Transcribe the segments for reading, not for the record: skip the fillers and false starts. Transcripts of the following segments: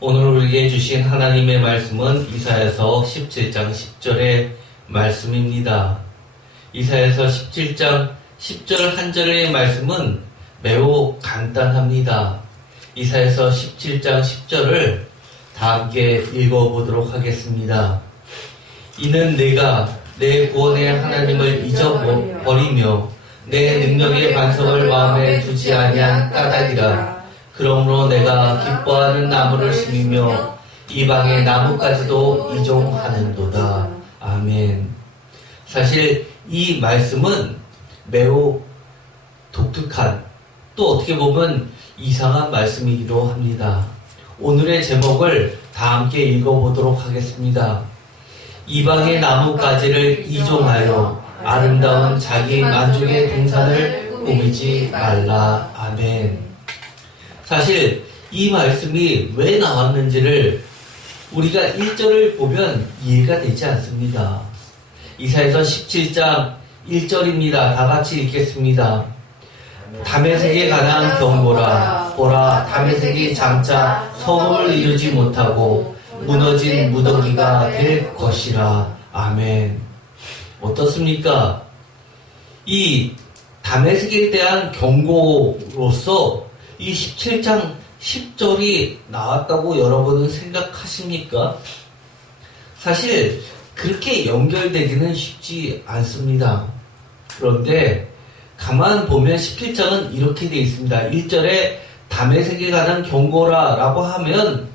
오늘 우리에게 주신 하나님의 말씀은 이사야서 17장 10절의 말씀입니다. 이사야서 17장 10절 한 절의 말씀은 매우 간단합니다. 이사야서 17장 10절을 다 함께 읽어보도록 하겠습니다. 이는 내가 내 구원의 하나님을 잊어버리며 내 능력의 반석을 마음에 두지 아니한 까닭이라. 그러므로 내가 기뻐하는 나무를 심으며 이방의 나무까지도 이종하는도다. 아멘. 사실 이 말씀은 매우 독특한, 또 어떻게 보면 이상한 말씀이기도 합니다. 오늘의 제목을 다 함께 읽어보도록 하겠습니다. 이방의 나무가지를 이종하여 아름다운 자기 만족의 동산을 꾸미지 말라. 아멘. 사실 이 말씀이 왜 나왔는지를 우리가 1절을 보면 이해가 되지 않습니다. 이사야서 17장 1절입니다. 다 같이 읽겠습니다. 다메섹에 관한 경고라. 보라, 다메섹이 장차 성읍을 이루지 못하고 무너진 무더기가 될 것이라. 아멘. 어떻습니까? 이 다메섹에 대한 경고로서 이 17장 10절이 나왔다고 여러분은 생각하십니까? 사실 그렇게 연결되기는 쉽지 않습니다. 그런데 가만 보면 17장은 이렇게 되어 있습니다. 1절에 다메섹에 관한 경고라 라고 하면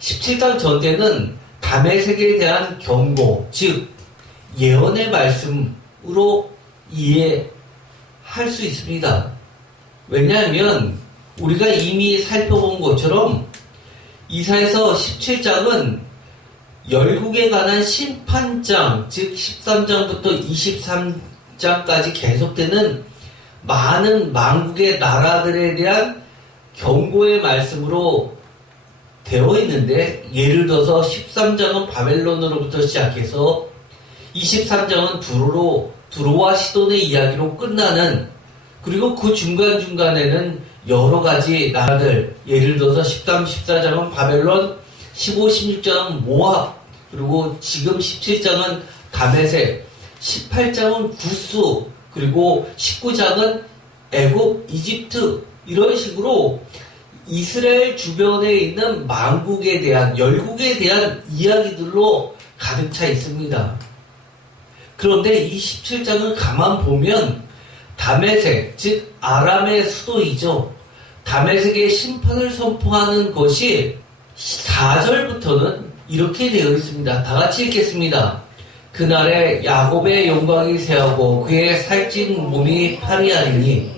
17장 전체는 다메섹에 대한 경고, 즉 예언의 말씀으로 이해할 수 있습니다. 왜냐하면 우리가 이미 살펴본 것처럼 이사야서 17장은 열국에 관한 심판장, 즉 13장부터 23장까지 계속되는 많은 만국의 나라들에 대한 경고의 말씀으로 되어 있는데, 예를 들어서 13장은 바벨론으로부터 시작해서 23장은 두로와 시돈의 이야기로 끝나는, 그리고 그 중간중간에는 여러 가지 나라들, 예를 들어서 13, 14장은 바벨론, 15, 16장은 모압, 그리고 지금 17장은 다메섹, 18장은 구스, 그리고 19장은 애굽, 이집트, 이런 식으로 이스라엘 주변에 있는 만국에 대한, 열국에 대한 이야기들로 가득 차 있습니다. 그런데 이 17장을 가만 보면 다메섹, 즉 아람의 수도이죠. 다메섹의 심판을 선포하는 것이 4절부터는 이렇게 되어 있습니다. 다 같이 읽겠습니다. 그날에 야곱의 영광이 새하고 그의 살찐 몸이 파리하리니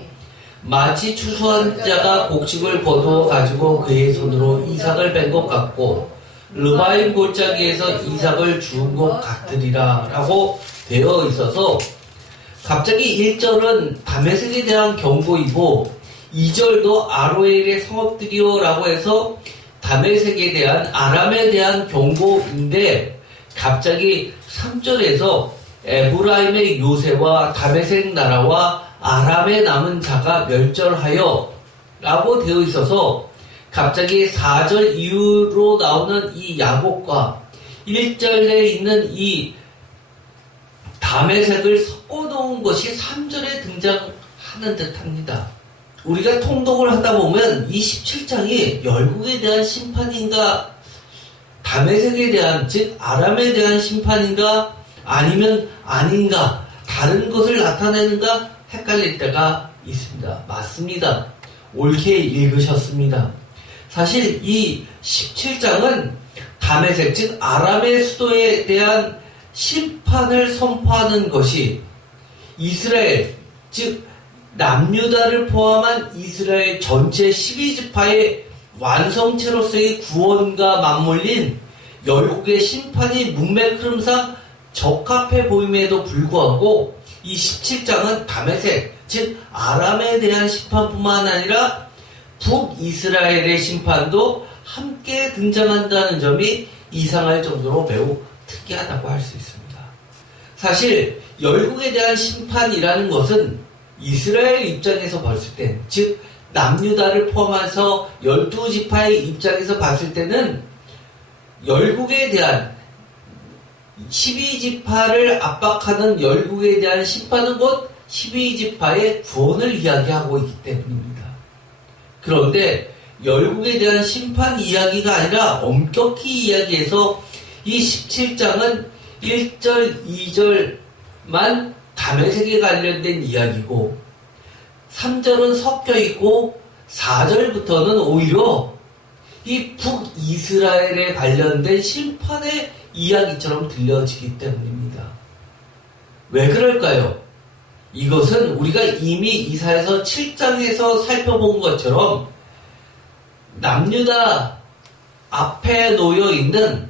마치 추수한 자가 곡식을 거두어 가지고 그의 손으로 이삭을 뺀 것 같고 르바임 골짜기에서 이삭을 주운 것 같으리라 라고 되어 있어서, 갑자기 1절은 다메섹에 대한 경고이고 2절도 아로엘의 성읍들이요 라고 해서 다메섹에 대한, 아람에 대한 경고인데, 갑자기 3절에서 에브라임의 요새와 다메섹 나라와 아람에 남은 자가 멸절하여 라고 되어 있어서, 갑자기 4절 이후로 나오는 이 야곱과 1절에 있는 이 다메섹을 섞어놓은 것이 3절에 등장하는 듯 합니다. 우리가 통독을 하다 보면 이 17장이 열국에 대한 심판인가, 다메섹에 대한, 즉 아람에 대한 심판인가, 아니면 아닌가, 다른 것을 나타내는가 헷갈릴 때가 있습니다. 맞습니다. 옳게 읽으셨습니다. 사실 이 17장은 다메섹, 즉 아람의 수도에 대한 심판을 선포하는 것이 이스라엘, 즉 남유다를 포함한 이스라엘 전체 12지파의 완성체로서의 구원과 맞물린 열국의 심판이 문맥 흐름상 적합해 보임에도 불구하고 이 17장은 다메섹, 즉 아람에 대한 심판뿐만 아니라 북이스라엘의 심판도 함께 등장한다는 점이 이상할 정도로 매우 특이하다고 할 수 있습니다. 사실 열국에 대한 심판이라는 것은 이스라엘 입장에서 봤을 때, 즉 남유다를 포함해서 12지파의 입장에서 봤을 때는 열국에 대한 12지파를 압박하는 열국에 대한 심판은 곧 12지파의 구원을 이야기하고 있기 때문입니다. 그런데 열국에 대한 심판 이야기가 아니라 엄격히 이야기해서 이 17장은 1절, 2절만 다메섹에 관련된 이야기고 3절은 섞여 있고 4절부터는 오히려 이 북이스라엘에 관련된 심판의 이야기처럼 들려지기 때문입니다. 왜 그럴까요? 이것은 우리가 이미 이사야서 7장에서 살펴본 것처럼 남유다 앞에 놓여 있는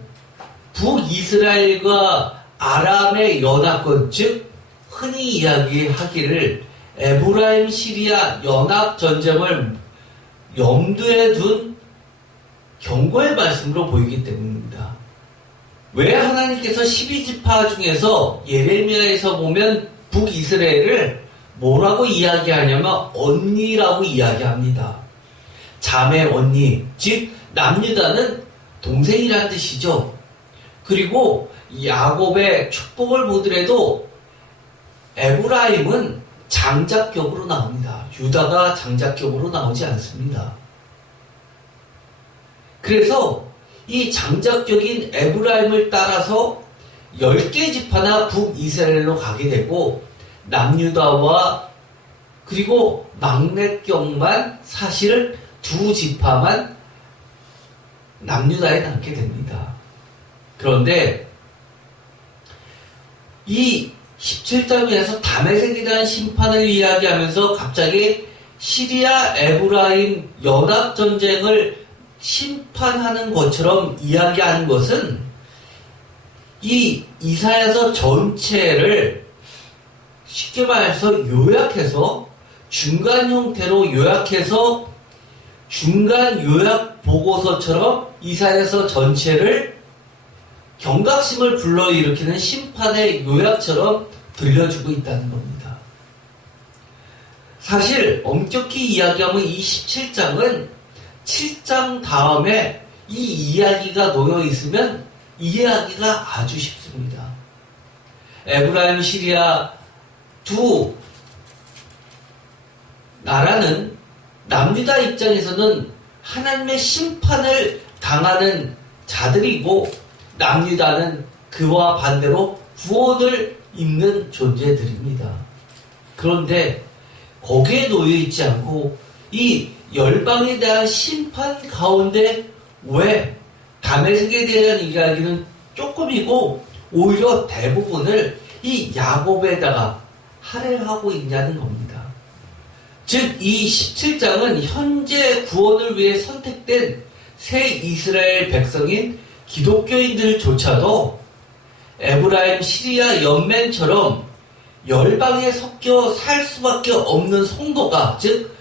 북이스라엘과 아람의 연합군, 즉 흔히 이야기하기를 에브라임 시리아 연합 전쟁을 염두에 둔 경고의 말씀으로 보이기 때문입니다. 왜 하나님께서 12지파 중에서 예레미야에서 보면 북이스라엘을 뭐라고 이야기하냐면 언니라고 이야기합니다. 자매 언니, 즉 남유다는 동생이라는 뜻이죠. 그리고 야곱의 축복을 보더라도 에브라임은 장작격으로 나옵니다. 유다가 장작격으로 나오지 않습니다. 그래서 이 장작격인 에브라임을 따라서 10개 지파나 북이스라엘로 가게 되고 남유다와 그리고 막내격만 사실은 2지파만 남유다에 남게 됩니다. 그런데 이 17장에서 다메섹에 대한 심판을 이야기하면서 갑자기 시리아 에브라임 연합전쟁을 심판하는 것처럼 이야기하는 것은 이 이사야서 전체를 쉽게 말해서 요약해서 중간 형태로 요약해서 중간 요약 보고서처럼 이사야서 전체를 경각심을 불러일으키는 심판의 요약처럼 들려주고 있다는 겁니다. 사실 엄격히 이야기하면 이 17장은 7장 다음에 이 이야기가 놓여 있으면 이해하기가 아주 쉽습니다. 에브라임 시리아 두 나라는 남유다 입장에서는 하나님의 심판을 당하는 자들이고 남유다는 그와 반대로 구원을 입는 존재들입니다. 그런데 거기에 놓여있지 않고 이 열방에 대한 심판 가운데 왜 다메섹에 대한 이야기는 조금이고 오히려 대부분을 이 야곱에다가 할애하고 있냐는 겁니다. 즉 이 17장은 현재 구원을 위해 선택된 새 이스라엘 백성인 기독교인들조차도 에브라임 시리아 연맹처럼 열방에 섞여 살 수밖에 없는 성도가, 즉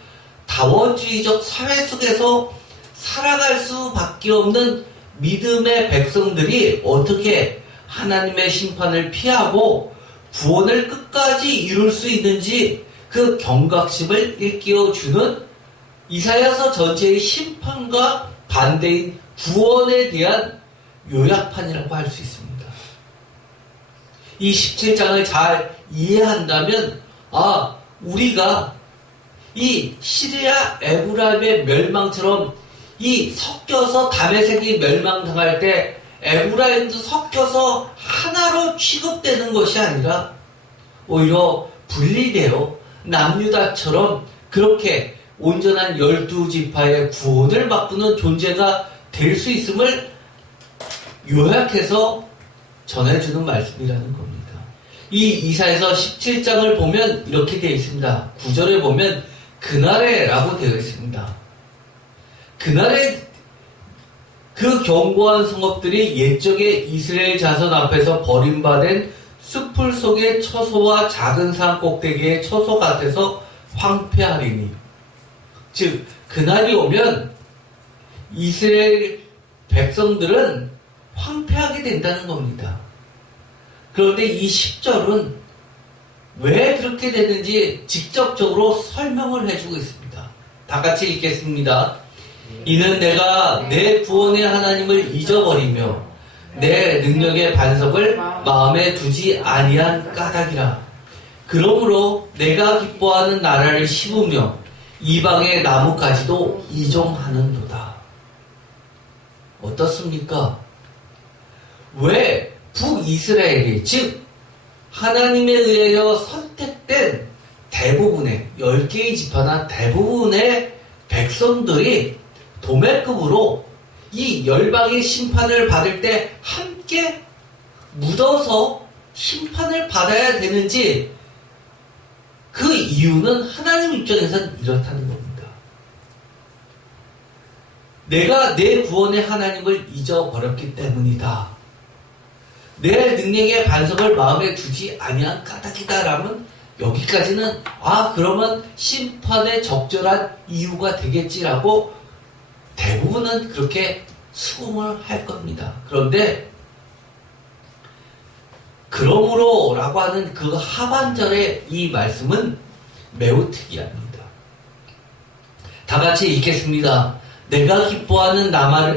다원주의적 사회 속에서 살아갈 수밖에 없는 믿음의 백성들이 어떻게 하나님의 심판을 피하고 구원을 끝까지 이룰 수 있는지 그 경각심을 일깨워주는 이사야서 전체의 심판과 반대인 구원에 대한 요약판이라고 할 수 있습니다. 이 17장을 잘 이해한다면 우리가 이 시리아 에브라임의 멸망처럼 이 섞여서 다메섹이 멸망당할 때 에브라임도 섞여서 하나로 취급되는 것이 아니라 오히려 분리되어 남유다처럼 그렇게 온전한 12지파의 구원을 바꾸는 존재가 될 수 있음을 요약해서 전해주는 말씀이라는 겁니다. 이 이사야서 17장을 보면 이렇게 되어 있습니다. 9절에 보면 그날에라고 되어 있습니다. 그날에 그 견고한 성읍들이 옛적의 이스라엘 자손 앞에서 버림받은 숲풀 속의 처소와 작은 산 꼭대기의 처소 같아서 황폐하리니, 즉 그날이 오면 이스라엘 백성들은 황폐하게 된다는 겁니다. 그런데 이 10절은 왜 그렇게 되는지 직접적으로 설명을 해주고 있습니다. 다 같이 읽겠습니다. 이는 내가 내 구원의 하나님을 잊어버리며 내 능력의 반석을 마음에 두지 아니한 까닭이라. 그러므로 내가 기뻐하는 나라를 심으며 이방의 나무까지도 이종하는도다. 어떻습니까? 왜 북이스라엘이, 즉 하나님에 의하여 선택된 대부분의 10개의 지파나 대부분의 백성들이 도매급으로 이 열방의 심판을 받을 때 함께 묻어서 심판을 받아야 되는지, 그 이유는 하나님 입장에서는 이렇다는 겁니다. 내가 내 구원의 하나님을 잊어버렸기 때문이다. 내 능력의 반석을 마음에 두지 아니한 까닭이다라면 여기까지는 그러면 심판의 적절한 이유가 되겠지라고 대부분은 그렇게 수긍을 할 겁니다. 그런데 그러므로 라고 하는 그 하반절의 이 말씀은 매우 특이합니다. 다 같이 읽겠습니다. 내가 기뻐하는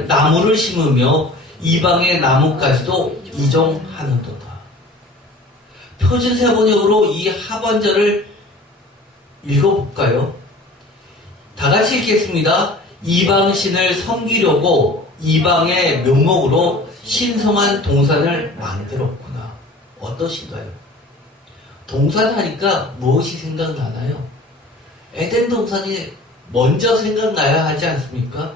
나무를 심으며 이방의 나무까지도 이종하는도다. 표준세번역으로 이 하반절을 읽어볼까요? 다 같이 읽겠습니다. 이방신을 섬기려고 이방의 묘목으로 신성한 동산을 만들었구나. 어떠신가요? 동산 하니까 무엇이 생각나나요? 에덴 동산이 먼저 생각나야 하지 않습니까?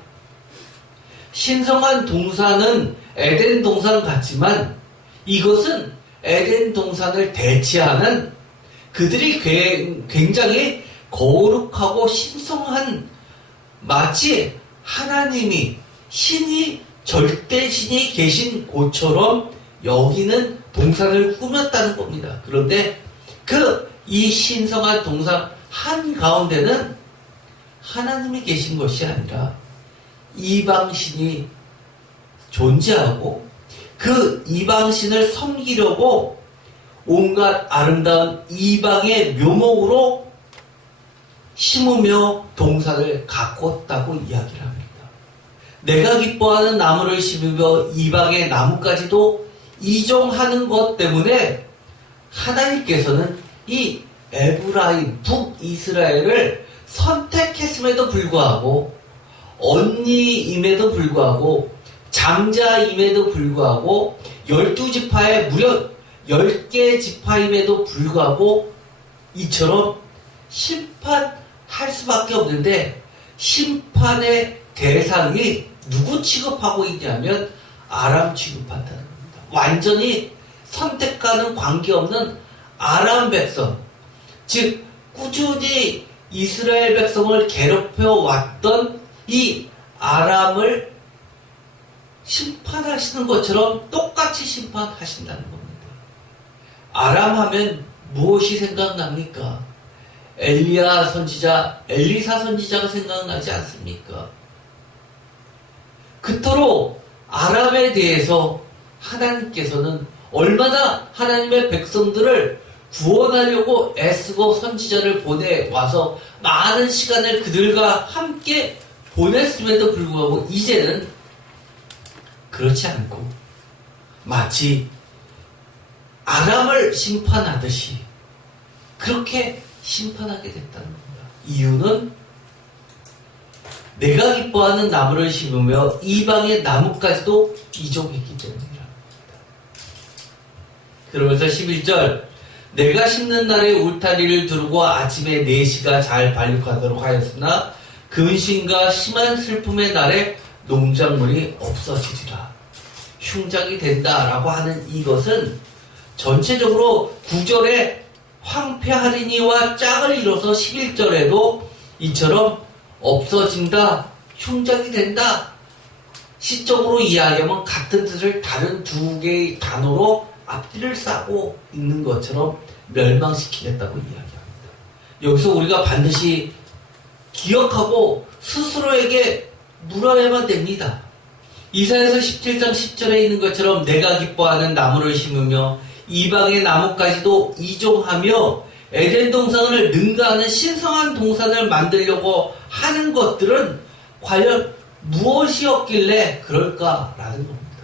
신성한 동산은 에덴 동산 같지만 이것은 에덴 동산을 대체하는, 그들이 굉장히 거룩하고 신성한, 마치 하나님이, 신이, 절대신이 계신 곳처럼 여기는 동산을 꾸몄다는 겁니다. 그런데 이 신성한 동산 한가운데는 하나님이 계신 것이 아니라 이방신이 존재하고, 그 이방신을 섬기려고 온갖 아름다운 이방의 묘목으로 심으며 동산을 가꿨다고 이야기를 합니다. 내가 기뻐하는 나무를 심으며 이방의 나무까지도 이종하는 것 때문에 하나님께서는 이 에브라임, 북이스라엘을 선택했음에도 불구하고, 언니임에도 불구하고, 장자임에도 불구하고, 12지파의 무려 10개 지파임에도 불구하고 이처럼 심판할 수밖에 없는데, 심판의 대상이 누구 취급하고 있냐면 아람 취급한다는 겁니다. 완전히 선택과는 관계없는 아람 백성, 즉 꾸준히 이스라엘 백성을 괴롭혀 왔던 이 아람을 심판하시는 것처럼 똑같이 심판하신다는 겁니다. 아람 하면 무엇이 생각납니까? 엘리야 선지자, 엘리사 선지자가 생각나지 않습니까? 그토록 아람에 대해서 하나님께서는 얼마나 하나님의 백성들을 구원하려고 애쓰고 선지자를 보내와서 많은 시간을 그들과 함께 보냈음에도 불구하고 이제는 그렇지 않고 마치 아람을 심판하듯이 그렇게 심판하게 됐다는 겁니다. 이유는 내가 기뻐하는 나무를 심으며 이방의 나무까지도 이종했기 때문이랍니다. 그러면서 11절, 내가 심는 날에 울타리를 두르고 아침에 4시가 잘 발육하도록 하였으나 근심과 심한 슬픔의 날에 농작물이 없어지리라. 흉작이 된다라고 하는 이것은 전체적으로 9절에 황폐하리니와 짝을 이뤄서 11절에도 이처럼 없어진다, 흉작이 된다, 시적으로 이야기하면 같은 뜻을 다른 두 개의 단어로 앞뒤를 싸고 있는 것처럼 멸망시키겠다고 이야기합니다. 여기서 우리가 반드시 기억하고 스스로에게 물어야만 됩니다. 이사야서 17장 10절에 있는 것처럼 내가 기뻐하는 나무를 심으며 이방의 나무까지도 이종하며 에덴 동산을 능가하는 신성한 동산을 만들려고 하는 것들은 과연 무엇이었길래 그럴까라는 겁니다.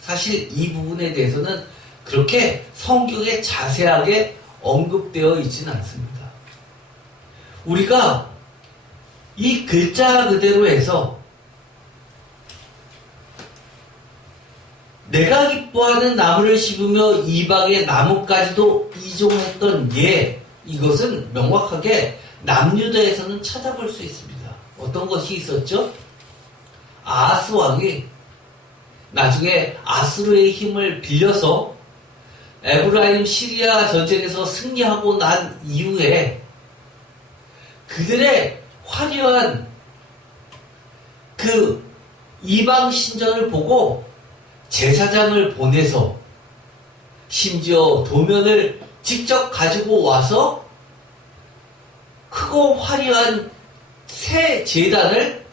사실 이 부분에 대해서는 그렇게 성경에 자세하게 언급되어 있지는 않습니다. 우리가 이 글자 그대로 해서 내가 기뻐하는 나무를 심으며 이방의 나무까지도 이종했던 이것은 명확하게 남유다에서는 찾아볼 수 있습니다. 어떤 것이 있었죠? 아하스 왕이 나중에 아수르의 힘을 빌려서 에브라임 시리아 전쟁에서 승리하고 난 이후에 그들의 화려한 그 이방 신전을 보고 제사장을 보내서 심지어 도면을 직접 가지고 와서 크고 화려한 새 제단을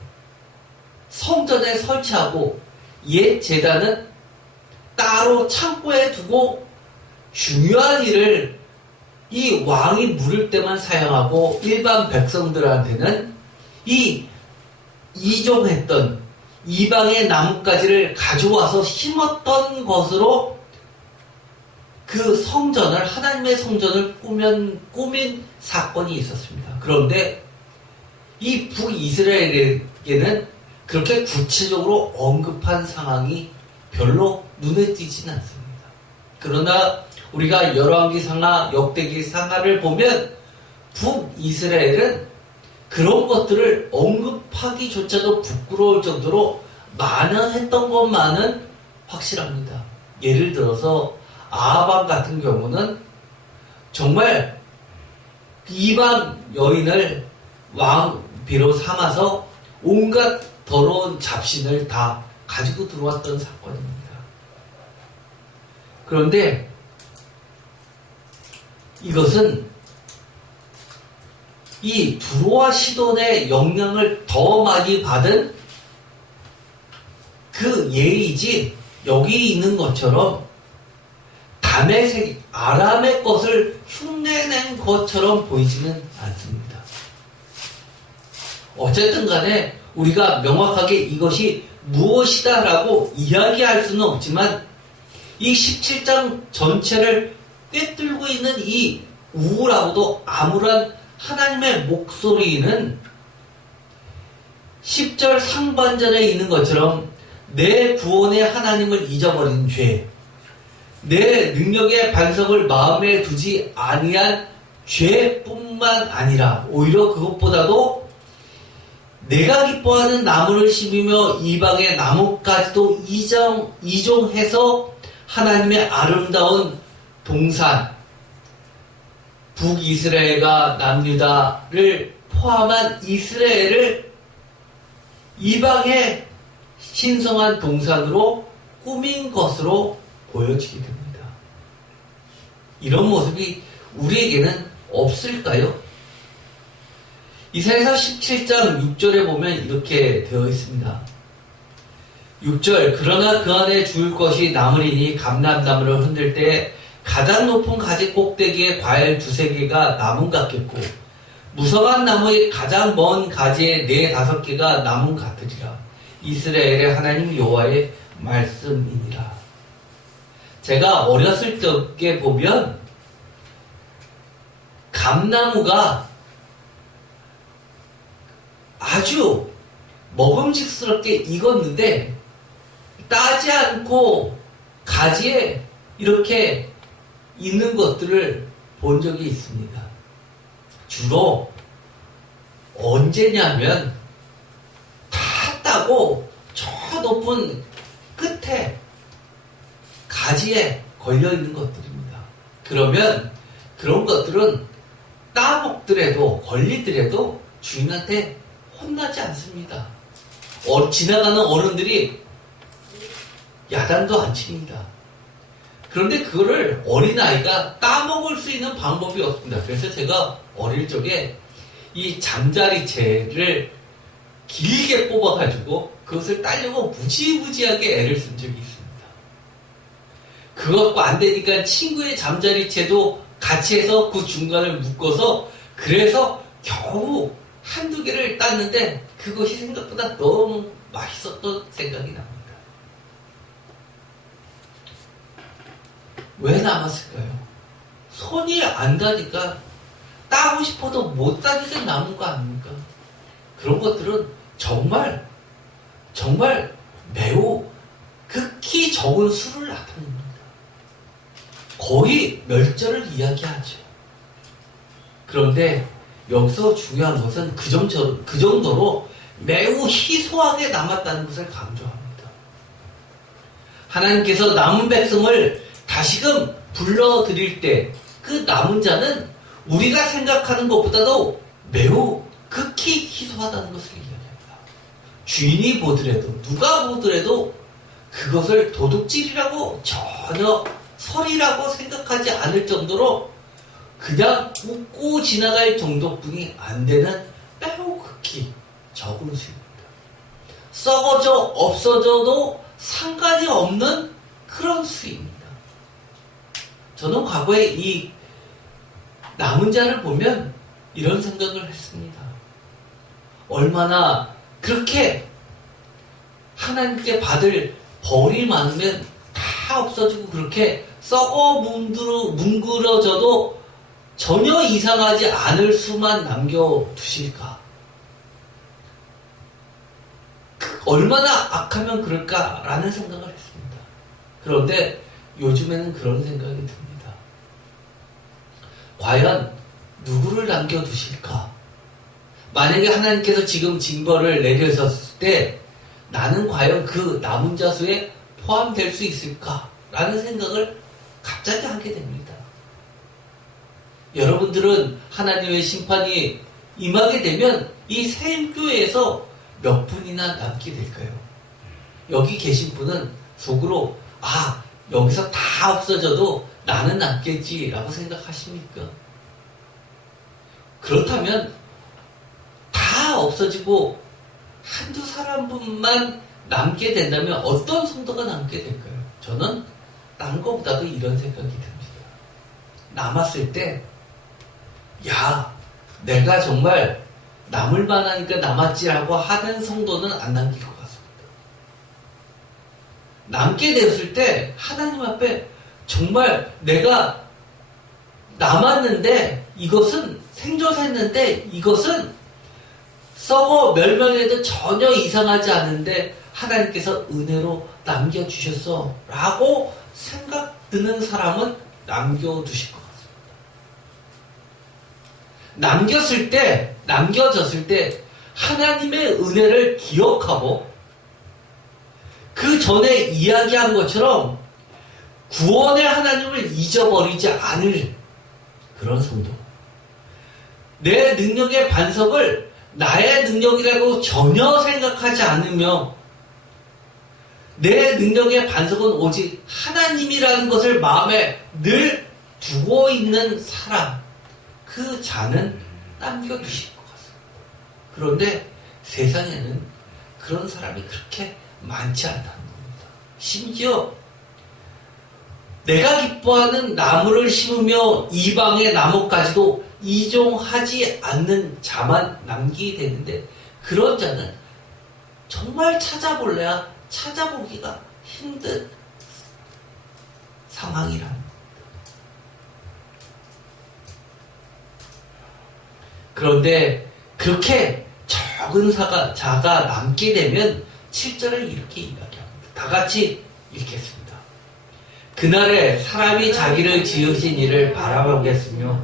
성전에 설치하고 옛 제단은 따로 창고에 두고 중요한 일을 이 왕이 물을 때만 사용하고 일반 백성들한테는 이 이종했던 이방의 나뭇가지를 가져와서 심었던 것으로 그 성전을, 하나님의 성전을 꾸민 사건이 있었습니다. 그런데 이 북이스라엘에게는 그렇게 구체적으로 언급한 상황이 별로 눈에 띄지는 않습니다. 그러나 우리가 열왕기상하, 역대기상하를 보면 북이스라엘은 그런 것들을 언급하기조차도 부끄러울 정도로 만연했던 것만은 확실합니다. 예를 들어서 아합 같은 경우는 정말 이방 여인을 왕비로 삼아서 온갖 더러운 잡신을 다 가지고 들어왔던 사건입니다. 그런데 이것은 이 두로와 시돈의 영향을 더 많이 받은 그 예이지, 여기 있는 것처럼 다메섹, 아람의 것을 흉내낸 것처럼 보이지는 않습니다. 어쨌든 간에 우리가 명확하게 이것이 무엇이다라고 이야기할 수는 없지만 이 17장 전체를 꿰뚫고 있는 이 우울하고도 암울한 하나님의 목소리는 10절 상반절에 있는 것처럼 내 구원의 하나님을 잊어버린 죄, 내 능력의 반석을 마음에 두지 아니한 죄뿐만 아니라 오히려 그것보다도 내가 기뻐하는 나무를 심으며 이방의 나무까지도 이종해서 하나님의 아름다운 동산, 북이스라엘과 남유다를 포함한 이스라엘을 이방의 신성한 동산으로 꾸민 것으로 보여지게 됩니다. 이런 모습이 우리에게는 없을까요? 이사야서 17장 6절에 보면 이렇게 되어 있습니다. 6절, 그러나 그 안에 주울 것이 남으리니 감람나무를 흔들 때 가장 높은 가지 꼭대기에 과일 2-3개가 나무 같겠고 무성한 나무의 가장 먼 가지에 4-5개가 나무 같으리라. 이스라엘의 하나님 여호와의 말씀이니라. 제가 어렸을 적에 보면 감나무가 아주 먹음직스럽게 익었는데 따지 않고 가지에 이렇게 있는 것들을 본 적이 있습니다. 주로 언제냐면 다 따고 저 높은 끝에 가지에 걸려있는 것들입니다. 그러면 그런 것들은 따먹더라도 걸리더라도 주인한테 혼나지 않습니다. 지나가는 어른들이 야단도 안 칩니다. 그런데 그거를 어린아이가 따먹을 수 있는 방법이 없습니다. 그래서 제가 어릴 적에 이 잠자리채를 길게 뽑아가지고 그것을 따려고 무지무지하게 애를 쓴 적이 있습니다. 그것과 안 되니까 친구의 잠자리채도 같이 해서 그 중간을 묶어서 그래서 겨우 한두 개를 땄는데 그것이 생각보다 너무 맛있었던 생각이 납니다. 왜 남았을까요? 손이 안 가니까 따고 싶어도 못 따게 남은 거 아닙니까? 그런 것들은 정말 매우 극히 적은 수를 나타냅니다. 거의 멸절을 이야기하죠. 그런데 여기서 중요한 것은 그 정도로 매우 희소하게 남았다는 것을 강조합니다. 하나님께서 남은 백성을 다시금 불러드릴 때 그 남은 자는 우리가 생각하는 것보다도 매우 극히 희소하다는 것을 이야기합니다. 주인이 보더라도 누가 보더라도 그것을 도둑질이라고 전혀 설이라고 생각하지 않을 정도로 그냥 웃고 지나갈 정도뿐이 안 되는 매우 극히 적은 수입니다. 썩어져 없어져도 상관이 없는 그런 수입니다. 저는 과거에 이 남은 자를 보면 이런 생각을 했습니다. 얼마나 그렇게 하나님께 받을 벌이 많으면 다 없어지고 그렇게 썩어 뭉그러져도 전혀 이상하지 않을 수만 남겨두실까? 얼마나 악하면 그럴까라는 생각을 했습니다. 그런데 요즘에는 그런 생각이 듭니다. 과연 누구를 남겨두실까? 만약에 하나님께서 지금 징벌을 내려셨을 때 나는 과연 그 남은 자 수에 포함될 수 있을까라는 생각을 갑자기 하게 됩니다. 여러분들은 하나님의 심판이 임하게 되면 이 새임교회에서 몇 분이나 남게 될까요? 여기 계신 분은 속으로 여기서 다 없어져도 나는 남겠지라고 생각하십니까? 그렇다면 다 없어지고 한두 사람분만 남게 된다면 어떤 성도가 남게 될까요? 저는 딴 것보다도 이런 생각이 듭니다. 남았을 때 내가 정말 남을 만하니까 남았지라고 하는 성도는 안 남길 것 같습니다. 남게 되었을 때 하나님 앞에 정말 내가 남았는데 이것은 생존했는데 이것은 썩어 멸망해도 전혀 이상하지 않은데 하나님께서 은혜로 남겨주셨어 라고 생각 드는 사람은 남겨두실 것 같습니다. 남겨졌을 때 하나님의 은혜를 기억하고 그 전에 이야기한 것처럼 구원의 하나님을 잊어버리지 않을 그런 성도. 내 능력의 반석을 나의 능력이라고 전혀 생각하지 않으며 내 능력의 반석은 오직 하나님이라는 것을 마음에 늘 두고 있는 사람, 그 자는 남겨두실 것 같습니다. 그런데 세상에는 그런 사람이 그렇게 많지 않다는 겁니다. 심지어 내가 기뻐하는 나무를 심으며 이방의 나무까지도 이종하지 않는 자만 남기게 되는데 그런 자는 정말 찾아볼래야 찾아보기가 힘든 상황이라는 겁니다. 그런데 그렇게 적은 자가 남게 되면 7절을 이렇게 이야기합니다. 다 같이 읽겠습니다. 그날에 사람이 자기를 지으신 이를 바라보겠으며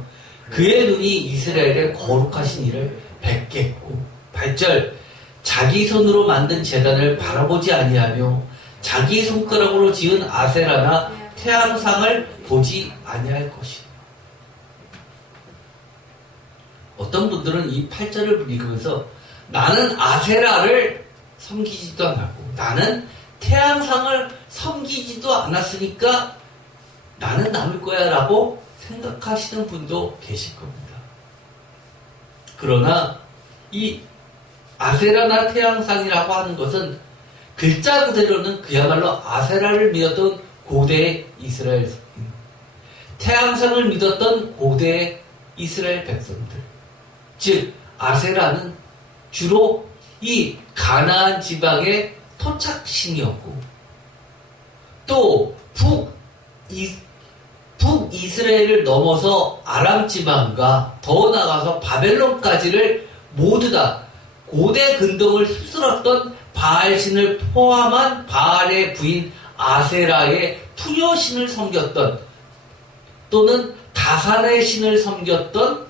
그의 눈이 이스라엘의 거룩하신 이를 뵙겠고 8절 자기 손으로 만든 제단을 바라보지 아니하며 자기 손가락으로 지은 아세라나 태양상을 보지 아니할 것이다. 어떤 분들은 이 8절을 읽으면서 나는 아세라를 섬기지도 않았고 나는 태양상을 섬기지도 않았으니까 나는 남을 거야 라고 생각하시는 분도 계실 겁니다. 그러나 이 아세라나 태양상이라고 하는 것은 글자 그대로는 그야말로 아세라를 믿었던 고대 이스라엘인 태양성을 믿었던 고대 이스라엘 백성들, 즉 아세라는 주로 이 가나안 지방의 토착신이었고, 또 북이스라엘을 넘어서 아람 지방과 더 나가서 바벨론까지를 모두 다 고대 근동을 휩쓸었던 바알신을 포함한 바알의 부인 아세라의 푸녀신을 섬겼던, 또는 다산의 신을 섬겼던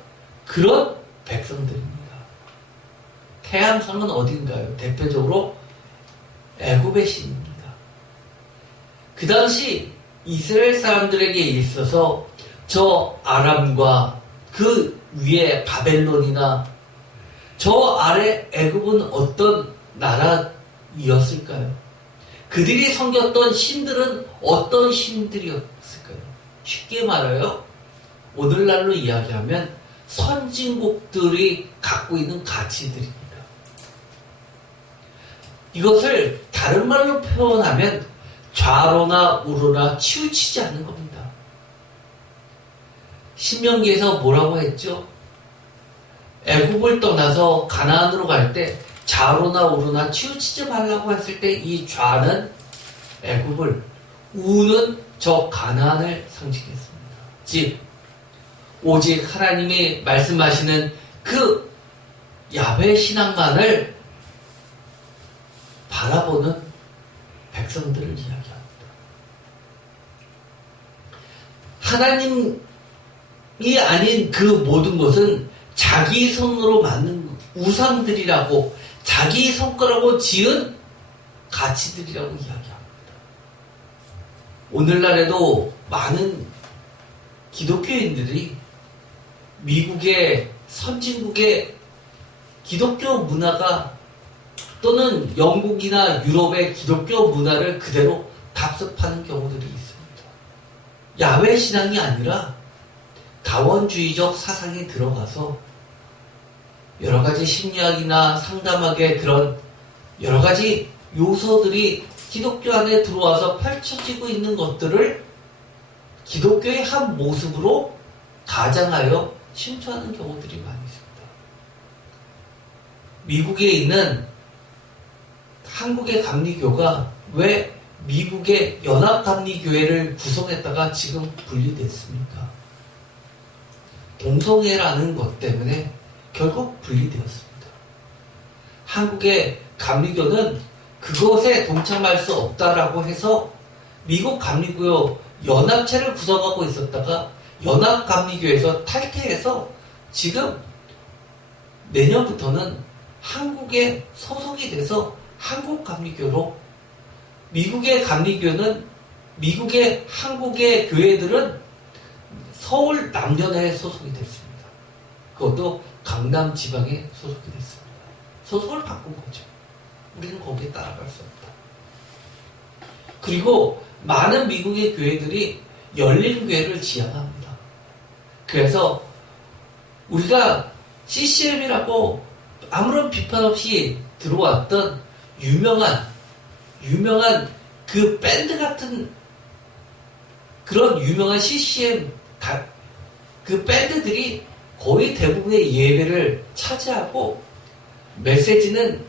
그런 백성들입니다. 태양성은 어딘가요? 대표적으로 애굽의 신입니다. 그 당시 이스라엘 사람들에게 있어서 저 아람과 그 위에 바벨론이나 저 아래 애굽은 어떤 나라이었을까요? 그들이 섬겼던 신들은 어떤 신들이었을까요? 쉽게 말해요, 오늘날로 이야기하면 선진국들이 갖고 있는 가치들입니다. 이것을 다른 말로 표현하면 좌로나 우로나 치우치지 않는 겁니다. 신명기에서 뭐라고 했죠? 애굽을 떠나서 가나안으로 갈 때 좌로나 우로나 치우치지 말라고 했을 때 이 좌는 애굽을, 우는 저 가나안을 상징했습니다. 즉 오직 하나님이 말씀하시는 그 야훼 신앙만을 바라보는 백성들을 이야기합니다. 하나님이 아닌 그 모든 것은 자기 손으로 만든 우상들이라고, 자기 손가락으로 지은 가치들이라고 이야기합니다. 오늘날에도 많은 기독교인들이 미국의 선진국의 기독교 문화가, 또는 영국이나 유럽의 기독교 문화를 그대로 답습하는 경우들이 있습니다. 야훼 신앙이 아니라 다원주의적 사상에 들어가서 여러 가지 심리학이나 상담학의 그런 여러 가지 요소들이 기독교 안에 들어와서 펼쳐지고 있는 것들을 기독교의 한 모습으로 가장하여 신초하는 경우들이 많이 있습니다. 미국에 있는 한국의 감리교가 왜 미국의 연합감리교회를 구성했다가 지금 분리됐습니까? 동성애라는 것 때문에 결국 분리되었습니다. 한국의 감리교는 그것에 동참할 수 없다라고 해서 미국 감리교 연합체를 구성하고 있었다가 연합감리교에서 탈퇴해서 지금 내년부터는 한국에 소속이 돼서 한국감리교로, 미국의 감리교는, 미국의 한국의 교회들은 서울 남연에 소속이 됐습니다. 그것도 강남 지방에 소속이 됐습니다. 소속을 바꾼 거죠. 우리는 거기에 따라갈 수 없다. 그리고 많은 미국의 교회들이 열린 교회를 지향합니다. 그래서 우리가 CCM이라고 아무런 비판 없이 들어왔던 유명한 그 밴드 같은 그런 유명한 CCM 그 밴드들이 거의 대부분의 예배를 차지하고, 메시지는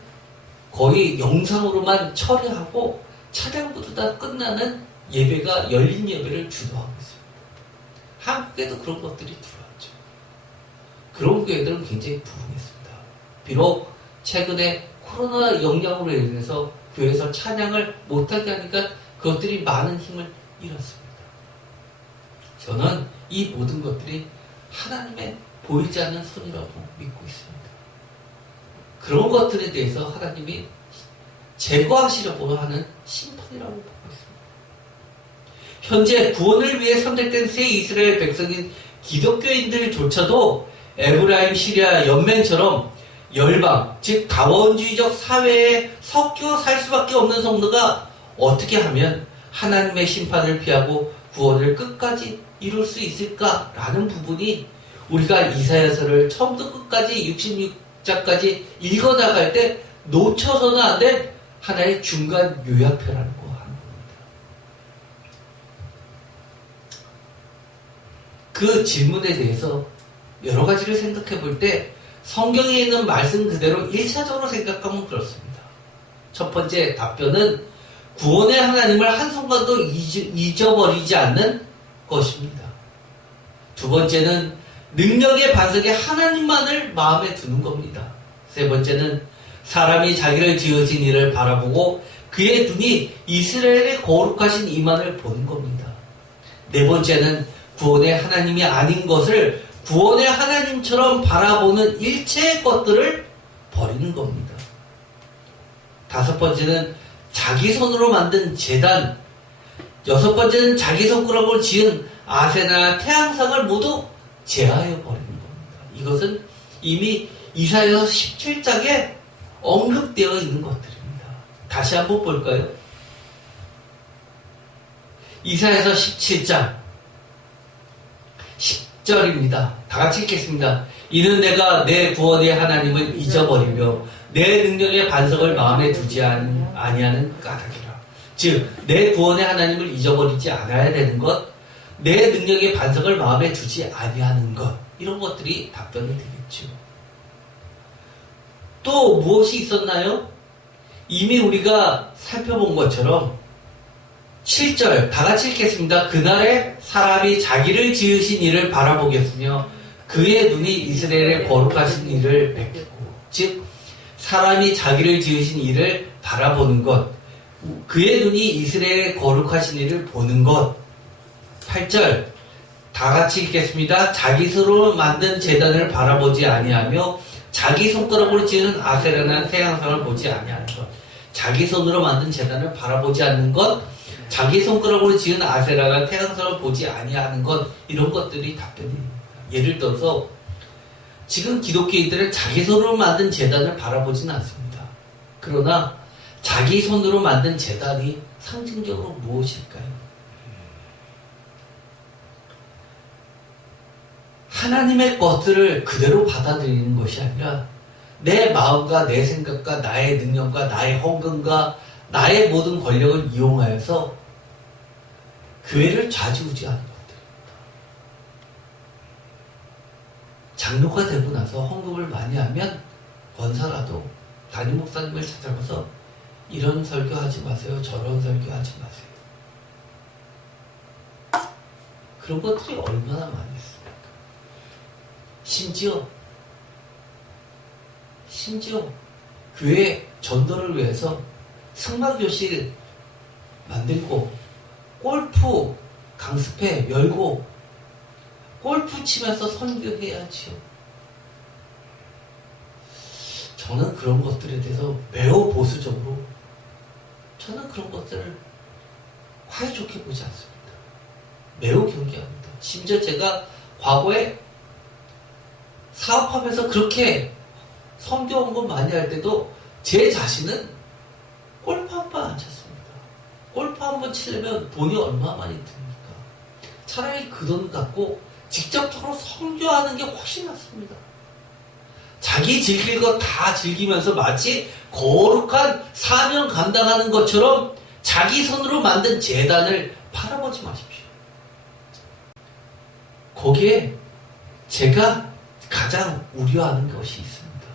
거의 영상으로만 처리하고 찬양부터 다 끝나는 예배가, 열린 예배를 주도하고 있습니다. 한국에도 그런 것들이 들어왔죠. 그런 교회들은 굉장히 부흥했습니다. 비록 최근에 코로나 영향으로 인해서 교회에서 찬양을 못하게 하니까 그것들이 많은 힘을 잃었습니다. 저는 이 모든 것들이 하나님의 보이지 않는 손이라고 믿고 있습니다. 그런 것들에 대해서 하나님이 제거하시려고 하는 심판이라고 보고 있습니다. 현재 구원을 위해 선택된 새 이스라엘 백성인 기독교인들조차도 에브라임 시리아 연맹처럼 열방, 즉 다원주의적 사회에 섞여 살 수밖에 없는 성도가 어떻게 하면 하나님의 심판을 피하고 구원을 끝까지 이룰 수 있을까라는 부분이 우리가 이사야서를 처음부터 끝까지 66장까지 읽어나갈 때 놓쳐서는 안 될 하나의 중간 요약표라고 하는 겁니다. 그 질문에 대해서 여러 가지를 생각해 볼 때 성경에 있는 말씀 그대로 1차적으로 생각하면 그렇습니다. 첫 번째 답변은 구원의 하나님을 한순간도 잊어버리지 않는 것입니다. 두 번째는 능력의 반석에 하나님만을 마음에 두는 겁니다. 세 번째는 사람이 자기를 지으신 이를 바라보고 그의 눈이 이스라엘의 거룩하신 이만을 보는 겁니다. 네 번째는 구원의 하나님이 아닌 것을 구원의 하나님처럼 바라보는 일체의 것들을 버리는 겁니다. 다섯 번째는 자기 손으로 만든 제단, 여섯 번째는 자기 손가락으로 지은 아세나 태양상을 모두 제하여 버리는 겁니다. 이것은 이미 이사야서 17장에 언급되어 있는 것들입니다. 다시 한번 볼까요? 이사야서 17장 10절입니다. 다 같이 읽겠습니다. 이는 내가 내 구원의 하나님을 잊어버리며 내 능력의 반석을 마음에 두지 아니하는 까닭이라. 즉, 내 구원의 하나님을 잊어버리지 않아야 되는 것, 내 능력의 반석을 마음에 두지 아니하는 것, 이런 것들이 답변이 되겠죠. 또 무엇이 있었나요? 이미 우리가 살펴본 것처럼 7절 다 같이 읽겠습니다. 그날에 사람이 자기를 지으신 이를 바라보겠으며 그의 눈이 이스라엘의 거룩하신 이를 뵙고, 즉 사람이 자기를 지으신 이를 바라보는 것, 그의 눈이 이스라엘의 거룩하신 이를 보는 것. 8절 다 같이 읽겠습니다. 자기 손으로 만든 제단을 바라보지 아니하며 자기 손가락으로 지은 아세라나 태양상을 보지 아니하는 것. 자기 손으로 만든 제단을 바라보지 않는 것, 자기 손가락으로 지은 아세라나 태양상을 보지 아니하는 것, 이런 것들이 답변입니다. 예를 들어서 지금 기독교인들은 자기 손으로 만든 제단을 바라보지는 않습니다. 그러나 자기 손으로 만든 제단이 상징적으로 무엇일까요? 하나님의 것들을 그대로 받아들이는 것이 아니라 내 마음과 내 생각과 나의 능력과 나의 헌금과 나의 모든 권력을 이용하여서 교회를 좌지우지하는 것들입니다. 장로가 되고 나서 헌금을 많이 하면 권사라도 담임 목사님을 찾아가서 이런 설교하지 마세요. 저런 설교하지 마세요. 그런 것들이 얼마나 많이 있습니까? 심지어 교회 전도를 위해서 승마교실 만들고 골프 강습회 열고 골프 치면서 선교해야지요. 저는 그런 것들에 대해서 매우 보수적으로, 저는 그런 것들을 화해 좋게 보지 않습니다. 매우 경계합니다. 심지어 제가 과거에 사업하면서 그렇게 선교 헌금 많이 할 때도 제 자신은 골프 한 번 안 쳤습니다. 골프 한 번 치려면 돈이 얼마 많이 듭니까? 차라리 그 돈 갖고 직접적으로 선교하는 게 훨씬 낫습니다. 자기 즐길 거 다 즐기면서 마치 거룩한 사명 감당하는 것처럼 자기 손으로 만든 제단을 바라보지 마십시오. 거기에 제가 가장 우려하는 것이 있습니다.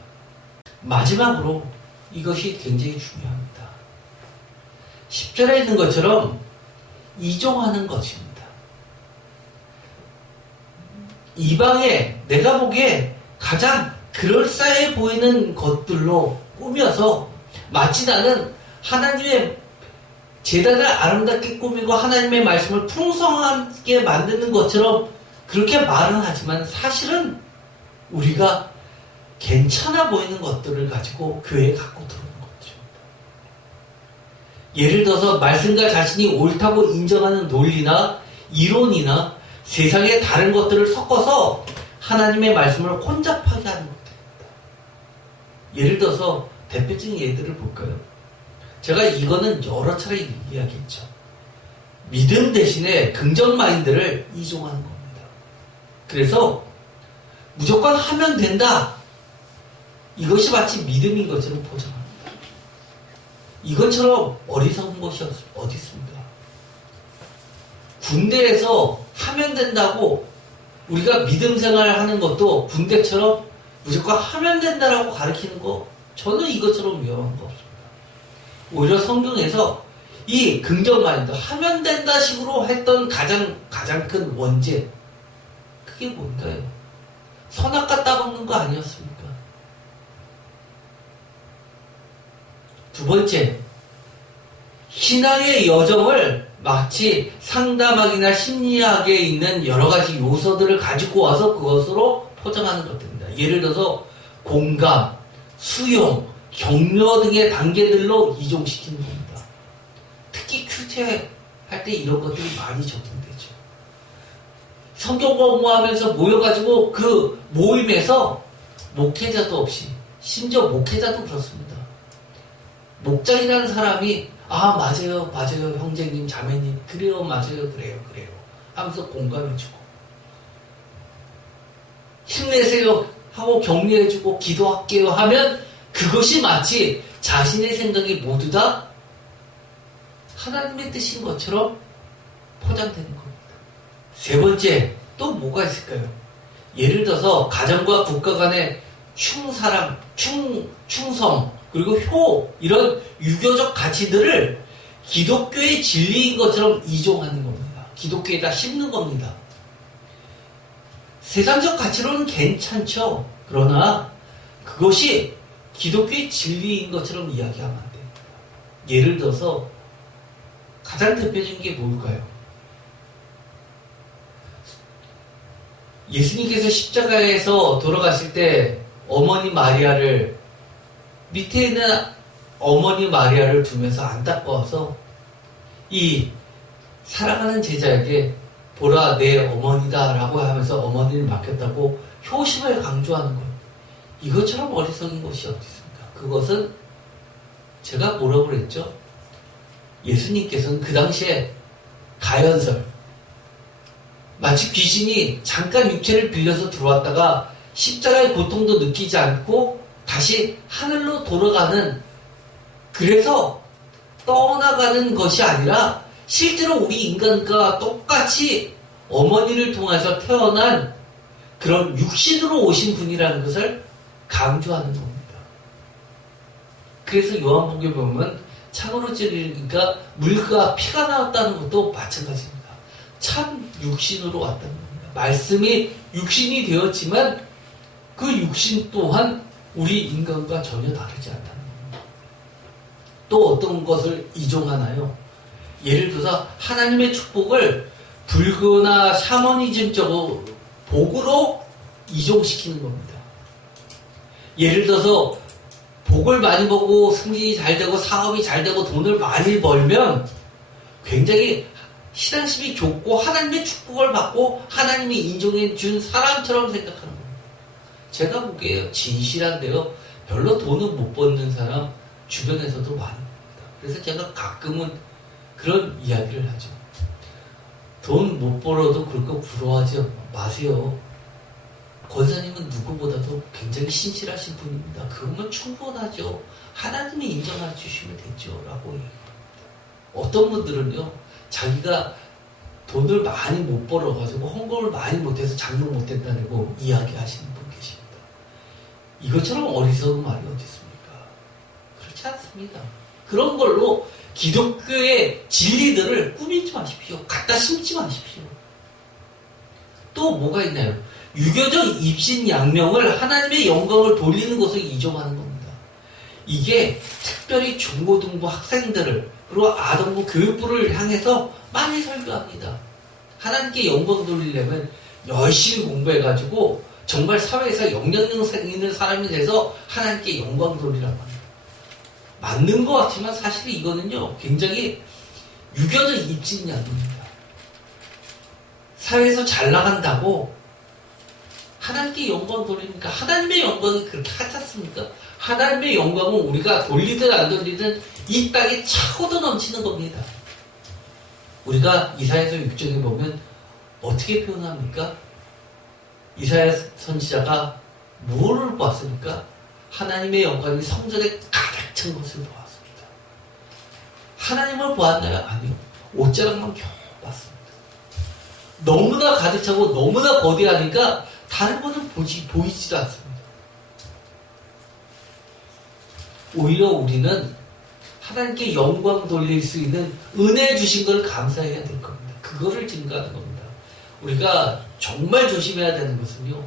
마지막으로 이것이 굉장히 중요합니다. 10절에 있는 것처럼 이종하는 것입니다. 이방에 내가 보기에 가장 그럴싸해 보이는 것들로 꾸며서 마치 나는 하나님의 제단을 아름답게 꾸미고 하나님의 말씀을 풍성하게 만드는 것처럼 그렇게 말은 하지만 사실은 우리가 괜찮아 보이는 것들을 가지고 교회에 갖고 들어오는 거죠. 예를 들어서 말씀과 자신이 옳다고 인정하는 논리나 이론이나 세상의 다른 것들을 섞어서 하나님의 말씀을 혼잡하게 하는 것들입니다. 예를 들어서 대표적인 예들을 볼까요? 제가 이거는 여러 차례 이야기했죠. 믿음 대신에 긍정 마인드를 이종하는 겁니다. 그래서 무조건 하면 된다. 이것이 마치 믿음인 것처럼 포장합니다. 이것처럼 어리석은 것이 어디 있습니까? 군대에서 하면 된다고 우리가 믿음 생활을 하는 것도 군대처럼 무조건 하면 된다라고 가르치는 거 저는 이것처럼 위험한 거 없습니다. 오히려 성경에서 이 긍정 마인드 하면 된다 식으로 했던 가장 큰 원죄 그게 뭔가요? 선악과 따먹는 거 아니었습니까? 두 번째, 신앙의 여정을 마치 상담학이나 심리학에 있는 여러 가지 요소들을 가지고 와서 그것으로 포장하는 것들입니다. 예를 들어서 공감, 수용, 격려 등의 단계들로 이종시키는 겁니다. 특히 큐티할 때 이런 것들이 많이 적용되죠. 성경 공부하면서 모여가지고 그 모임에서 목회자도 없이, 심지어 목회자도 그렇습니다. 목장이라는 사람이 맞아요 형제님 자매님 그래요 맞아요 그래요 하면서 공감해주고 힘내세요 하고 격려해주고 기도할게요 하면 그것이 마치 자신의 생각이 모두 다 하나님의 뜻인 것처럼 포장되는 겁니다. 세 번째 또 뭐가 있을까요? 예를 들어서 가정과 국가 간의 충사랑 충성 그리고 효 이런 유교적 가치들을 기독교의 진리인 것처럼 이종하는 겁니다. 기독교에다 씹는 겁니다. 세상적 가치로는 괜찮죠. 그러나 그것이 기독교의 진리인 것처럼 이야기하면 안 됩니다. 예를 들어서 가장 대표적인 게 뭘까요? 예수님께서 십자가에서 돌아가실 때 어머니 마리아를 밑에 있는 어머니 마리아를 두면서 안타까워서 이 사랑하는 제자에게 보라 내 어머니다 라고 하면서 어머니를 맡겼다고 효심을 강조하는 거예요. 이것처럼 어리석인 것이 어디 있습니까? 그것은 제가 뭐라고 그랬죠? 예수님께서는 그 당시에 가연설 마치 귀신이 잠깐 육체를 빌려서 들어왔다가 십자가의 고통도 느끼지 않고 다시 하늘로 돌아가는 그래서 떠나가는 것이 아니라 실제로 우리 인간과 똑같이 어머니를 통해서 태어난 그런 육신으로 오신 분이라는 것을 강조하는 겁니다. 그래서 요한복음에 보면 창으로 찌르니까 물과 피가 나왔다는 것도 마찬가지입니다. 참 육신으로 왔다는 겁니다. 말씀이 육신이 되었지만 그 육신 또한 우리 인간과 전혀 다르지 않다는 겁니다. 또 어떤 것을 이종하나요? 예를 들어서 하나님의 축복을 불교나 샤머니즘적으로 복으로 이종시키는 겁니다. 예를 들어서 복을 많이 보고 승진이 잘 되고 사업이 잘 되고 돈을 많이 벌면 굉장히 신앙심이 좋고 하나님의 축복을 받고 하나님이 인정해 준 사람처럼 생각하는 겁니다. 제가 보기에 진실한데요. 별로 돈을 못 버는 사람 주변에서도 많이 봅니다. 그래서 제가 가끔은 그런 이야기를 하죠. 돈 못 벌어도 그럴 거 부러워하지 마세요. 권사님은 누구보다도 굉장히 신실하신 분입니다. 그러면 충분하죠. 하나님이 인정해 주시면 됐죠. 라고 얘기합니다. 어떤 분들은요. 자기가 돈을 많이 못 벌어가지고 헌금을 많이 못해서 장로 못했다고 이야기하시는 분 계십니다. 이것처럼 어리석은 말이 어디 있습니까? 그렇지 않습니다. 그런 걸로 기독교의 진리들을 꾸미지 마십시오. 갖다 심지 마십시오. 또 뭐가 있나요? 유교적 입신양명을 하나님의 영광을 돌리는 것을 이종하는 겁니다. 이게 특별히 중고등부 학생들을 그리고 아동부 교육부를 향해서 많이 설교합니다. 하나님께 영광 돌리려면 열심히 공부해가지고 정말 사회에서 영향력 있는 사람이 돼서 하나님께 영광 돌리라고 합니다. 맞는 것 같지만 사실 이거는요 굉장히 유교적 입신양명입니다. 사회에서 잘 나간다고 하나님께 영광 돌리니까 하나님의 영광이 그렇게 하찮습니까? 하나님의 영광은 우리가 돌리든 안 돌리든 이 땅에 차고도 넘치는 겁니다. 우리가 이사야서 6장에 보면 어떻게 표현합니까? 이사야 선지자가 뭐를 보았습니까? 하나님의 영광이 성전에 가득 찬 것을 보았습니다. 하나님을 보았나요? 아니요. 옷자락만 겨우 봤습니다. 너무나 가득 차고 너무나 거대하니까 다른 거는 보이지도 않습니다. 오히려 우리는 하나님께 영광 돌릴 수 있는 은혜 주신 걸 감사해야 될 겁니다. 그거를 증거하는 겁니다. 우리가 정말 조심해야 되는 것은요,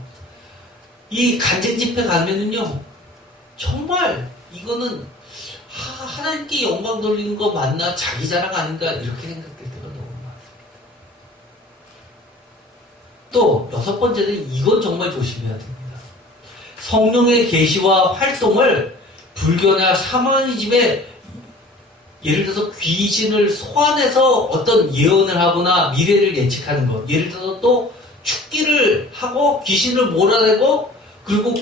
이 간증 집회 가면은요, 정말 이거는 하나님께 영광 돌리는 거 맞나? 자기 자랑 아닌가? 이렇게 생각될 때가 너무 많습니다. 또 6번째는 이건 정말 조심해야 됩니다. 성령의 계시와 활동을 불교나 샤머니즘에 예를 들어서 귀신을 소환해서 어떤 예언을 하거나 미래를 예측하는 것, 예를 들어서 또 축기를 하고 귀신을 몰아내고 그리고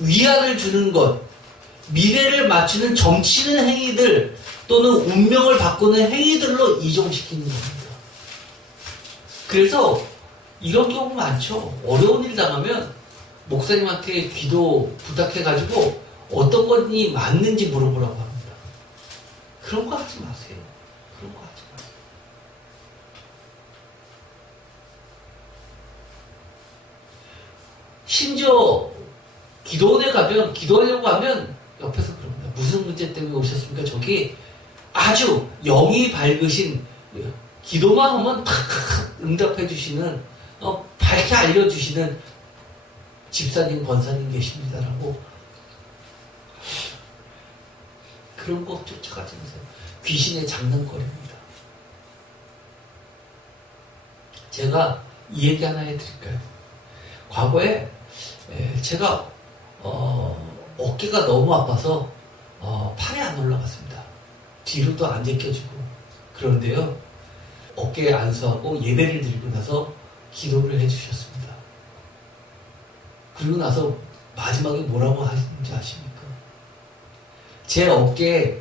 위안을 주는 것, 미래를 맞추는 점치는 행위들 또는 운명을 바꾸는 행위들로 이종시키는 겁니다. 그래서 이런 경우 많죠. 어려운 일 당하면 목사님한테 기도 부탁해가지고 어떤 것이 맞는지 물어보라고 합니다. 그런 거 하지 마세요. 그런 거 하지 마세요. 심지어 기도원에 가면, 기도하려고 하면 옆에서 그럽니다. 무슨 문제 때문에 오셨습니까? 저기 아주 영이 밝으신, 기도만 하면 탁 응답해 주시는, 밝게 알려주시는 집사님, 권사님 계십니다라고. 그런 거 쫓아가지 마세요. 귀신의 장난거리입니다. 제가 이 얘기 하나 해드릴까요? 과거에 제가 어깨가 너무 아파서 팔이 안 올라갔습니다. 뒤로도 안 제껴지고 그런데요, 어깨에 안수하고 예배를 드리고 나서 기도를 해주셨습니다. 그리고 나서 마지막에 뭐라고 하시는지 아십니까? 제 어깨에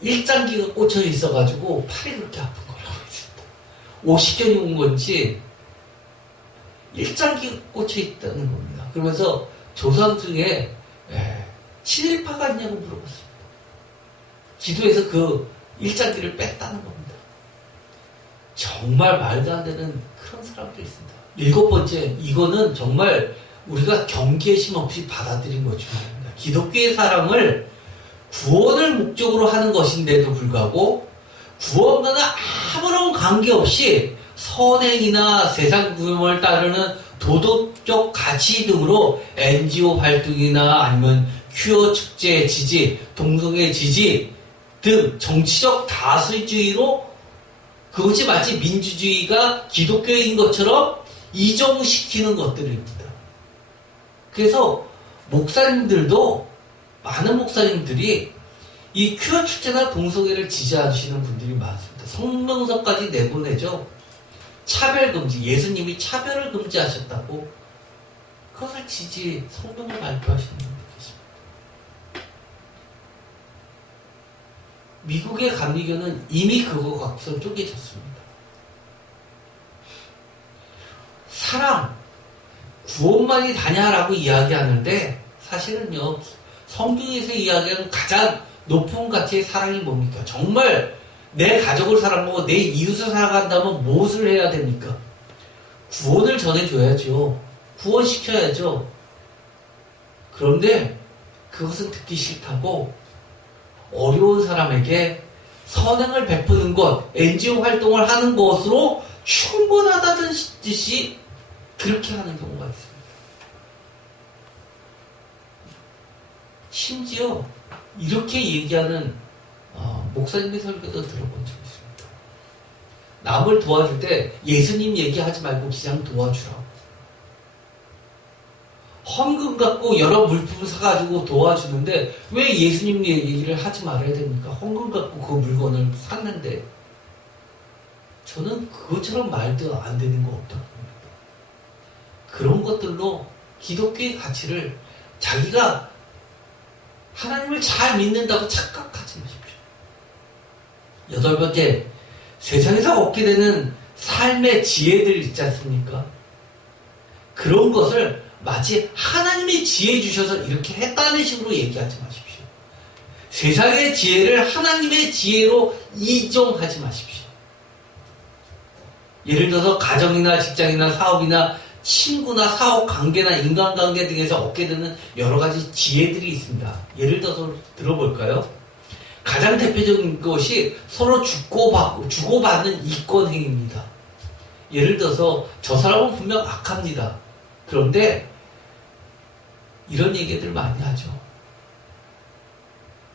일장기가 꽂혀 있어가지고 팔이 그렇게 아픈 거라고 했습니다. 50견이 온 건지 일장기가 꽂혀 있다는 겁니다. 그러면서 조상 중에 친일파가 있냐고 물어봤습니다. 기도해서 그 일장기를 뺐다는 겁니다. 정말 말도 안 되는 그런 사람들이 있습니다. 7번째, 이거는 정말 우리가 경계심 없이 받아들인 것 중 하나입니다. 기독교의 사랑을 구원을 목적으로 하는 것인데도 불구하고 구원과는 아무런 관계없이 선행이나 세상 구원을 따르는 도덕적 가치 등으로 NGO 활동이나 아니면 큐어 축제 지지, 동성애 지지 등 정치적 다수주의로 그것이 마치 민주주의가 기독교인 것처럼 이종시키는 것들입니다. 그래서 목사님들도, 많은 목사님들이 이 큐어 축제나 동성애를 지지하시는 분들이 많습니다. 성명서까지 내보내죠. 차별금지, 예수님이 차별을 금지하셨다고 그것을 성명을 발표하시는 분들이 계십니다. 미국의 감리교는 이미 그거 갖고서 쪼개졌습니다. 사랑, 구원만이 다냐라고 이야기하는데 사실은요, 성경에서 이야기하는 가장 높은 가치의 사랑이 뭡니까? 정말 내 가족을 사랑하고 내 이웃을 사랑한다면 무엇을 해야 됩니까? 구원을 전해줘야죠. 구원시켜야죠. 그런데 그것은 듣기 싫다고 어려운 사람에게 선행을 베푸는 것, NGO 활동을 하는 것으로 충분하다는 듯이 그렇게 하는 경우가 있습니다. 심지어 이렇게 얘기하는 목사님의 설교도 들어본 적이 있습니다. 남을 도와줄 때 예수님 얘기하지 말고 그냥 도와주라고. 헌금 갖고 여러 물품을 사가지고 도와주는데 왜 예수님 얘기를 하지 말아야 됩니까? 헌금 갖고 그 물건을 샀는데. 저는 그것처럼 말도 안 되는 거 없다고 봅니다. 그런 것들로 기독교의 가치를 자기가 하나님을 잘 믿는다고 착각하지 마십시오. 8번째, 세상에서 얻게 되는 삶의 지혜들 있지 않습니까? 그런 것을 마치 하나님이 지혜 주셔서 이렇게 했다는 식으로 얘기하지 마십시오. 세상의 지혜를 하나님의 지혜로 이종하지 마십시오. 예를 들어서 가정이나 직장이나 사업이나 친구나 사업 관계나 인간관계 등에서 얻게 되는 여러 가지 지혜들이 있습니다. 예를 들어서 들어볼까요? 가장 대표적인 것이 서로 주고받는 이권 행위입니다. 예를 들어서 저 사람은 분명 악합니다. 그런데 이런 얘기들 많이 하죠.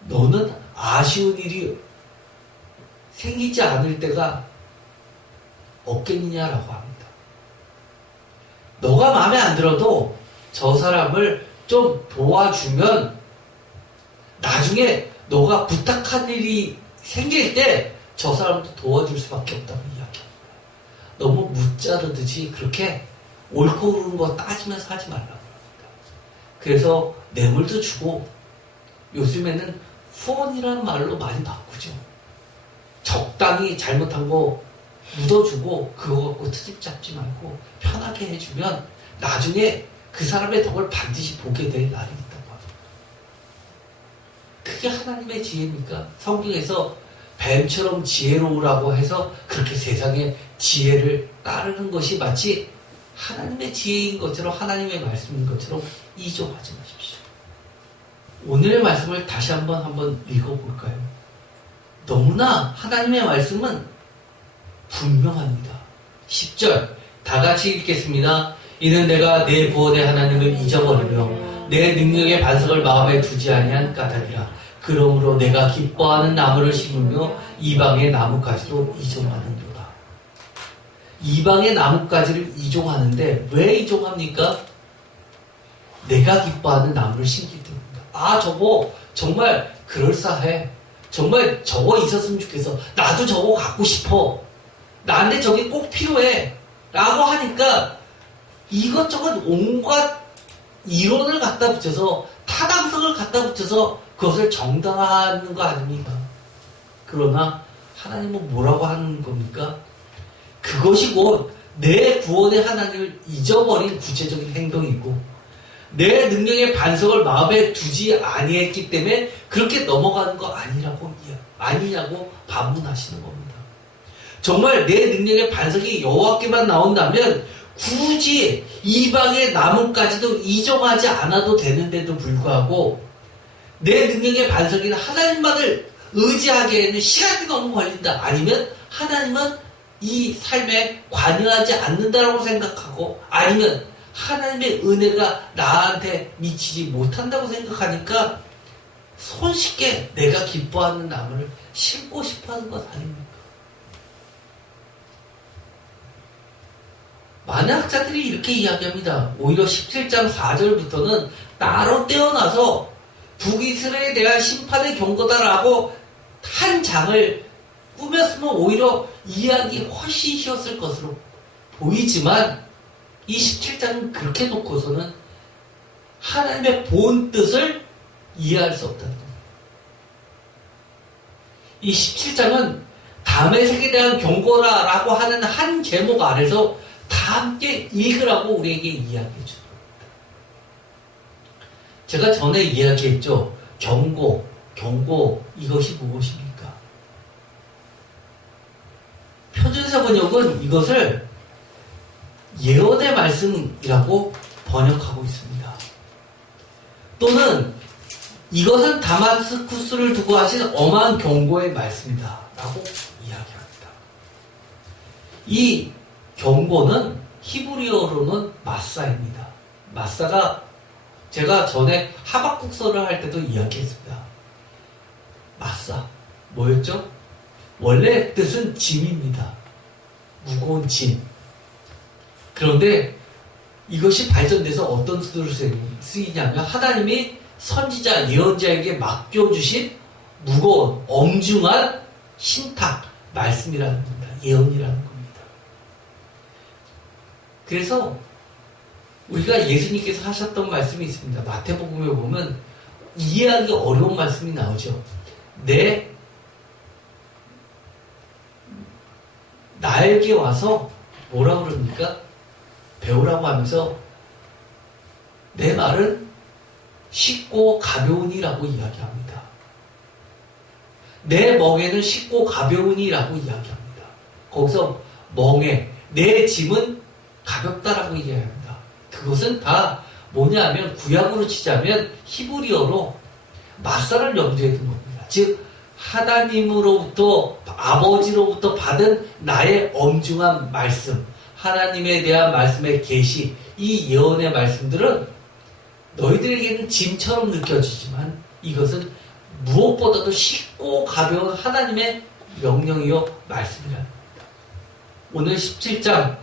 너는 아쉬운 일이 생기지 않을 때가 없겠느냐라고 합니다. 너가 마음에 안 들어도 저 사람을 좀 도와주면 나중에 너가 부탁한 일이 생길 때 저 사람도 도와줄 수밖에 없다고 이야기합니다. 너무 무자르듯이 그렇게 옳고 그른 거 따지면서 하지 말라고 합니다. 그래서 뇌물도 주고 요즘에는 후원이라는 말로 많이 바꾸죠. 적당히 잘못한 거 묻어주고 그거 갖고 트집 잡지 말고 편하게 해주면 나중에 그 사람의 덕을 반드시 보게 될 날이 있다고 합니다. 그게 하나님의 지혜입니까? 성경에서 뱀처럼 지혜로우라고 해서 그렇게 세상의 지혜를 따르는 것이 마치 하나님의 지혜인 것처럼 하나님의 말씀인 것처럼 이종하지 마십시오. 오늘의 말씀을 다시 한번 읽어볼까요? 너무나 하나님의 말씀은 분명합니다. 10절 다 같이 읽겠습니다. 이는 내가 내 구원의 하나님을 잊어버리며 내 능력의 반석을 마음에 두지 아니한 까닭이라. 그러므로 내가 기뻐하는 나무를 심으며 이방의 나뭇가지도 이종하는도다. 이방의 나뭇가지를 이종하는데 왜 이종합니까? 내가 기뻐하는 나무를 심기 때문입니다. 아, 저거 정말 그럴싸해. 정말 저거 있었으면 좋겠어. 나도 저거 갖고 싶어. 나한테 저게 꼭 필요해. 라고 하니까 이것저것 온갖 이론을 갖다 붙여서 타당성을 갖다 붙여서 그것을 정당화하는 거 아닙니까? 그러나 하나님은 뭐라고 하는 겁니까? 그것이 곧 내 구원의 하나님을 잊어버린 구체적인 행동이고 내 능력의 반석을 마음에 두지 아니했기 때문에 그렇게 넘어가는 거 아니냐고 반문하시는 겁니다. 정말 내 능력의 반석이 여호와께만 나온다면 굳이 이방의 나뭇가지도 이종하지 않아도 되는데도 불구하고 내 능력의 반석인 하나님만을 의지하기에는 시간이 너무 걸린다. 아니면 하나님은 이 삶에 관여하지 않는다라고 생각하고 아니면 하나님의 은혜가 나한테 미치지 못한다고 생각하니까 손쉽게 내가 기뻐하는 나무를 심고 싶어하는 것 아닙니까? 많은 학자들이 이렇게 이야기합니다. 오히려 17장 4절부터는 따로 떼어놔서 북이스라엘에 대한 심판의 경고다라고 한 장을 꾸몄으면 오히려 이야기 훨씬 쉬웠을 것으로 보이지만 이 17장은 그렇게 놓고서는 하나님의 본 뜻을 이해할 수 없다는 겁니다. 이 17장은 다음의 세계에 대한 경고라라고 하는 한 제목 아래서 다 함께 읽으라고 우리에게 이야기해 줍니다. 제가 전에 이야기했죠. 경고 이것이 무엇입니까? 표준세 번역은 이것을 예언의 말씀이라고 번역하고 있습니다. 또는 이것은 다마스쿠스를 두고 하신 엄한 경고의 말씀이다 라고 이야기합니다. 이 경고는 히브리어로는 마사입니다. 마사가 제가 전에 하박국서를 할 때도 이야기했습니다. 마사 뭐였죠? 원래 뜻은 짐입니다. 무거운 짐. 그런데 이것이 발전돼서 어떤 뜻으로 쓰이냐면 하나님이 선지자, 예언자에게 맡겨주신 무거운, 엄중한 신탁, 말씀이라는 겁니다. 예언이라는 겁니다. 그래서 우리가 예수님께서 하셨던 말씀이 있습니다. 마태복음에 보면 이해하기 어려운 말씀이 나오죠. 나에게 와서 뭐라고 그럽니까? 배우라고 하면서 내 말은 쉽고 가벼우니라고 이야기합니다. 내 멍에는 쉽고 가벼우니라고 이야기합니다. 거기서 멍에, 내 짐은 가볍다라고 얘기합니다. 그것은 다 뭐냐면 구약으로 치자면 히브리어로 마사를 염두에 둔 겁니다. 즉 하나님으로부터 아버지로부터 받은 나의 엄중한 말씀, 하나님에 대한 말씀의 계시, 이 예언의 말씀들은 너희들에게는 짐처럼 느껴지지만 이것은 무엇보다도 쉽고 가벼운 하나님의 명령이요 말씀이랍니다. 오늘 17장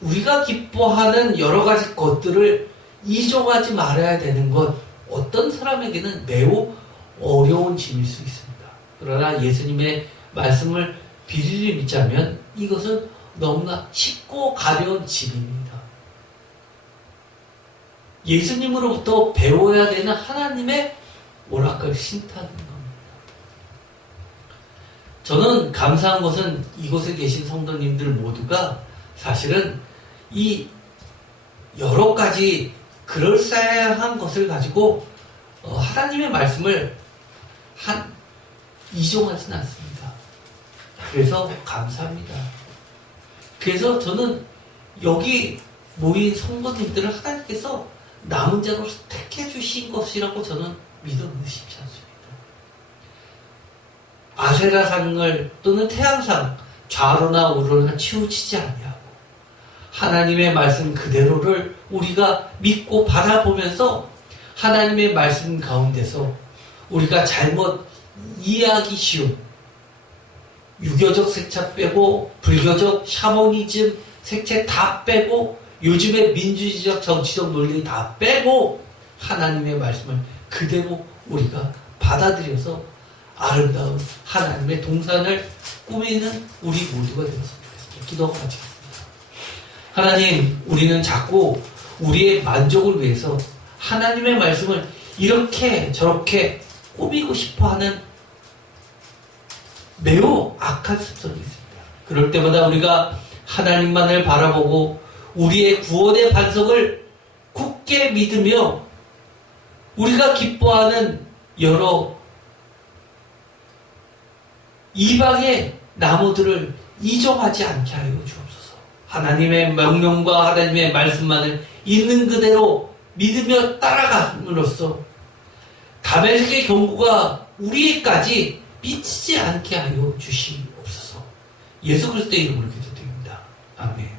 우리가 기뻐하는 여러 가지 것들을 이종하지 말아야 되는 것, 어떤 사람에게는 매우 어려운 짐일 수 있습니다. 그러나 예수님의 말씀을 비밀리 믿자면 이것은 너무나 쉽고 가벼운 짐입니다. 예수님으로부터 배워야 되는 하나님의 오락을 신탁인 겁니다. 저는 감사한 것은 이곳에 계신 성도님들 모두가 사실은 이 여러 가지 그럴싸한 것을 가지고 하나님의 말씀을 이종하진 않습니다. 그래서 감사합니다. 그래서 저는 여기 모인 성도님들을 하나님께서 남은 자로 택해 주신 것이라고 저는 믿어 의심치 않습니다. 아세라상을 또는 태양상 좌로나 우로나 치우치지 아니하고 하나님의 말씀 그대로를 우리가 믿고 바라보면서 하나님의 말씀 가운데서 우리가 잘못 이해하기 쉬운 유교적 색채 빼고 불교적 샤머니즘 색채 다 빼고 요즘의 민주주의적 정치적 논리 다 빼고 하나님의 말씀을 그대로 우리가 받아들여서 아름다운 하나님의 동산을 꾸미는 우리 모두가 되었으면 좋겠습니다. 기도하고 마치겠습니다. 하나님, 우리는 자꾸 우리의 만족을 위해서 하나님의 말씀을 이렇게 저렇게 꾸미고 싶어하는 매우 악한 습성이 있습니다. 그럴 때마다 우리가 하나님만을 바라보고 우리의 구원의 반석을 굳게 믿으며 우리가 기뻐하는 여러 이방의 나무들을 이종하지 않게 하여 주옵소서. 하나님의 명령과 하나님의 말씀만을 있는 그대로 믿으며 따라감으로써 다메섹의 경고가 우리에까지 미치지 않게 하여 주시옵소서. 예수 그리스도의 이름으로 기도드립니다. 아멘.